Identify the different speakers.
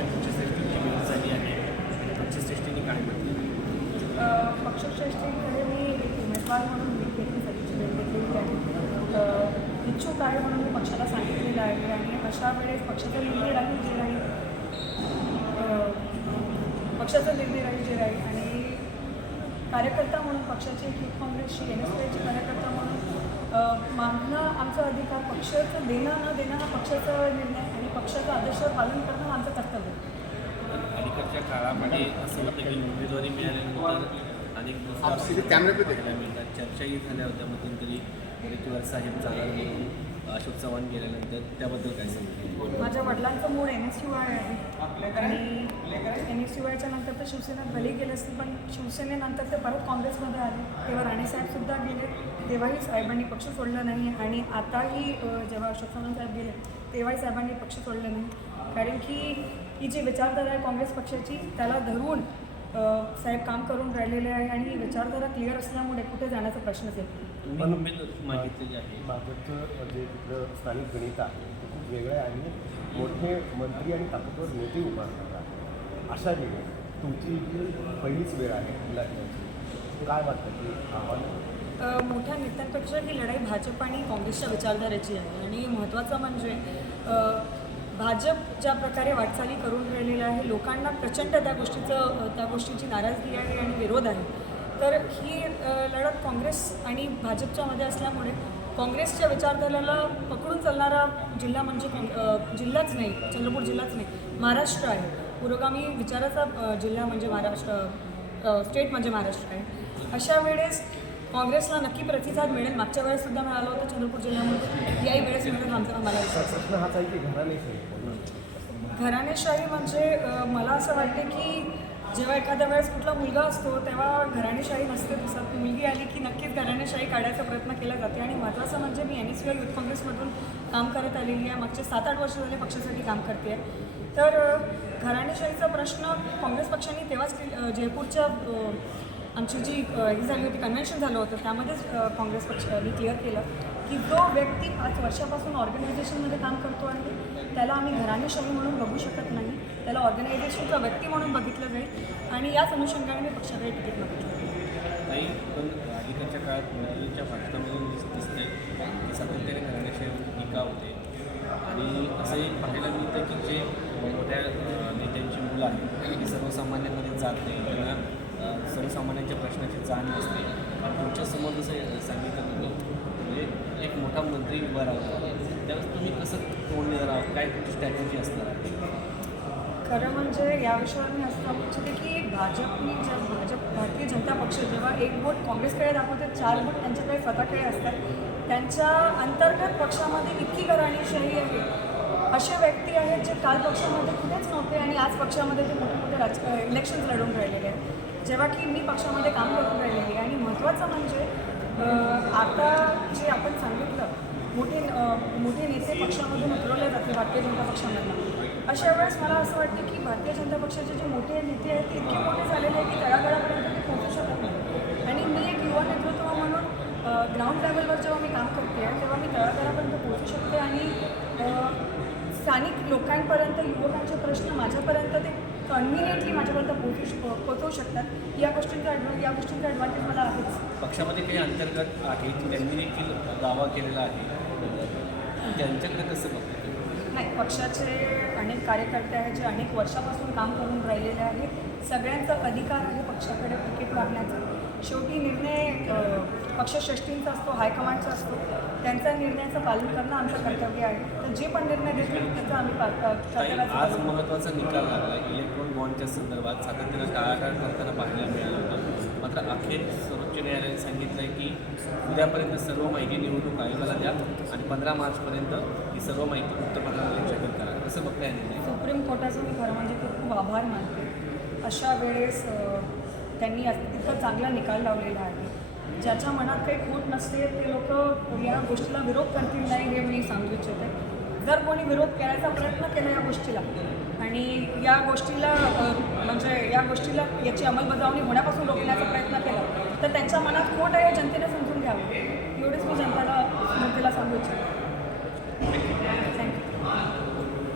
Speaker 1: आहे पक्षश्रेष्ठींची भेट झाली आहे? आणि पक्षश्रेष्ठींनी काय म्हटलं
Speaker 2: अ, पक्षश्रेष्ठींकडे मी एक उमेदवार म्हणून मी घेतली सगळीची भेट घेतलेली आहे. अ, इच्छुक आहे म्हणून मी पक्षाला सांगितलेलं आहे. आणि अशा वेळेस पक्षाचा निर्णय राहील जे राहील अ, पक्षाचा निर्णय राहील जे राहील. आणि कार्यकर्ता म्हणून पक्षाची युथ काँग्रेसची एन एस पीची कार्यकर्ता म्हणून मागणं आमचा अधिकार पक्षाचं देणं न देणं हा पक्षाचा निर्णय आणि पक्षाचा आदेशावर पालन करणं हा आमचं कर्तव्य. आहे.
Speaker 1: अलीकडच्या काळामध्ये असं होतं की उमेदवारी मिळाल्यानंतर अनेक मिळतात. चर्चाही झाल्या होत्या मध्यंतरी रितुवार साहेब जाणार म्हणून अशोक चव्हाण गेल्यानंतर. त्याबद्दल काय सांगितलं
Speaker 2: माझ्या वडिलांचं मूळ एन एस यू आय आहे. आणि एन एस यू आयच्या नंतर तर शिवसेनेत भले गेले असतील पण शिवसेनेनंतर ते परत काँग्रेसमध्ये आले. तेव्हा राणेसाहेबसुद्धा गेले. तेव्हाही साहेबांनी पक्ष सोडला नाही आणि आताही जेव्हा अशोक चव्हाण साहेब गेले तेव्हाही साहेबांनी पक्ष सोडला नाही. कारण की ही जी विचारधारा आहे काँग्रेस पक्षाची त्याला धरून साहेब काम करून राहिलेले आहे आणि ही विचारधारा क्लिअर असल्यामुळे कुठे जाण्याचा प्रश्नच येत
Speaker 1: तुम्ही मागितलेली आहे.
Speaker 3: भाजपचं जे तिथलं स्थानिक गणित आहे ते खूप वेगळं आहे आणि मोठे मंत्री आणि ताकदवर नेते उभारणार आहे अशा वेळी तुमची जी पहिलीच वेळ आहे काय वाटतं की आव्हान
Speaker 2: मोठ्या नेत्यांपेक्षा ही लढाई भाजप आणि काँग्रेसच्या विचारधारेची आहे. आणि महत्त्वाचं म्हणजे भाजप ज्या प्रकारे वाटचाली करून राहिलेलं आहे लोकांना प्रचंड त्या गोष्टीचं त्या गोष्टीची नाराजगी आहे आणि विरोध आहे. तर ही लढत काँग्रेस आणि भाजपच्या मध्ये असल्यामुळे काँग्रेसच्या विचारधारेला पकडून चालणारा जिल्हा म्हणजे जिल्हाच नाही चंद्रपूर जिल्हाच नाही महाराष्ट्र आहे. पुरोगामी विचाराचा जिल्हा म्हणजे महाराष्ट्र स्टेट म्हणजे महाराष्ट्र आहे. अशा वेळेस काँग्रेसला नक्की प्रतिसाद मिळेल. मागच्या वेळेस सुद्धा मिळाला होता चंद्रपूर जिल्ह्यामध्ये. याही वेळेस मिळेल आमचा आम्हाला विश्वास घराणेशाही म्हणजे मला असं वाटते की जेव्हा एखाद्या वेळेस कुठला मुलगा असतो तेव्हा घराणेशाही नसते दिसत. मुलगी आली की नक्कीच घराणेशाही काढायचा प्रयत्न केला जाते. आणि महत्त्वाचं म्हणजे मी एन एस युथ काँग्रेसमधून काम करत आलेली आहे. मागचे सात आठ वर्ष झाले पक्षासाठी काम करते आहे. तर घराणेशाहीचा प्रश्न काँग्रेस पक्षाने तेव्हाच जयपूरच्या आमची जी अ, ही झाली होती कन्व्हेन्शन झालं होतं त्यामध्येच काँग्रेस पक्षाने क्लिअर केलं की जो व्यक्ती पाच वर्षापासून ऑर्गनायझेशनमध्ये काम करतो आहे त्याला आम्ही घराणेशाही म्हणून बघू शकत नाही. त्याला ऑर्गनायझेशनचा व्यक्ती म्हणून बघितलं जाईल आणि याच अनुषंगाने मी पक्षाकडे तिकीट मागितलं.
Speaker 1: नाही पण अलीकडच्या काळात मोदींच्या भाषणामधून दिसते की सातत्याने घराण्याशाही टीका होते आणि असंही पाहायला मिळतं की जे मोठ्या नेत्यांची मुलं आहेत ती सर्वसामान्यांमध्ये जात नाही. त्यांना सर्वसामान्यांच्या प्रश्नाची जाण नसते. तुमच्यासमोर जसं सांगितलं होतं म्हणजे एक मोठा मंत्री उभा राहतो. त्यावेळेस तुम्ही कसं तोंड देणार काय तुमची स्ट्रॅटेजी असणार आहे?
Speaker 2: खरं म्हणजे या विषयावर मी असं सांगू इच्छिते की भाजपनी ज्या भाजप भारतीय जनता पक्ष जेव्हा एक बोट काँग्रेसकडे दाखवते चार बोट त्यांच्याकडे स्वतःकडे असतात. त्यांच्या अंतर्गत पक्षामध्ये इतकी घराणीशाही आहे. असे व्यक्ती आहेत जे काल पक्षामध्ये कुठेच नव्हते आणि आज पक्षामध्ये ते मोठे मोठे राज इलेक्शन्स लढून राहिलेले आहेत. जेव्हा की मी पक्षामध्ये काम करून राहिलेली आहे. आणि महत्त्वाचं म्हणजे आता जे आपण सांगितलं मोठे मोठे नेते पक्षामधून उतरवले जाते भारतीय जनता पक्षामधनं. अशा वेळेस मला असं वाटतं की भारतीय जनता पक्षाचे जे मोठे नेते आहेत ते इतके मोठे झालेले आहेत की तळागळापर्यंत ते पोहोचू शकत नाही. आणि मी एक युवा नेतृत्व म्हणून ग्राउंड लेवलवर जेव्हा मी काम करते आहे तेव्हा मी तळागळापर्यंत पोहोचू शकते आणि स्थानिक लोकांपर्यंत युवकांचे प्रश्न माझ्यापर्यंत ते कन्व्हिनियंटली माझ्यापर्यंत पोहोचू पोहोचवू शकतात. या गोष्टींचा ॲडव्हा या गोष्टींचा ॲडव्हान्टेज मला आहेच.
Speaker 1: पक्षामध्ये काही अंतर्गत आहे त्यांनी देखील दावा केलेला आहे? त्यांच्याकडे कसं बघतो
Speaker 2: नाही पक्षाचे अनेक कार्यकर्ते आहेत जे अनेक वर्षापासून काम करून राहिलेले आहेत. सगळ्यांचा अधिकार आहे पक्षाकडे तिकीट मागण्याचा. शेवटी निर्णय पक्षश्रेष्ठींचा असतो हायकमांडचा असतो त्यांच्या निर्णयाचं पालन करणं आमचं कर्तव्य आहे. तर जे पण निर्णय देतील त्याचं आम्ही
Speaker 1: आज. महत्त्वाचा निकाल लागला. इलेक्ट्रॉन बॉन्डच्या संदर्भात सातत्यानं टाळाटाळ करताना पाहायला मिळालं होतं. मात्र अखेर सर्वोच्च न्यायालयाने सांगितलं आहे की उद्यापर्यंत सर्व माहिती निवडणूक आयोगाला द्या आणि पंधरा मार्चपर्यंत ही सर्व माहिती वृत्तपत्रामध्ये जाहीर करा. कसं बघताय निर्णय
Speaker 2: सुप्रीम कोर्टाचं मी खरं म्हणजे खूप खूप आभार मानते. अशा वेळेस त्यांनी अस- चांगला निकाल लावलेला आहे. ज्याच्या मनात काही खोट नसते ते लोक या गोष्टीला विरोध करतील नाही हे मी सांगू इच्छिते जर कोणी विरोध करायचा प्रयत्न केला या गोष्टीला आणि या गोष्टीला म्हणजे या गोष्टीला याची अंमलबजावणी होण्यापासून रोखण्याचा प्रयत्न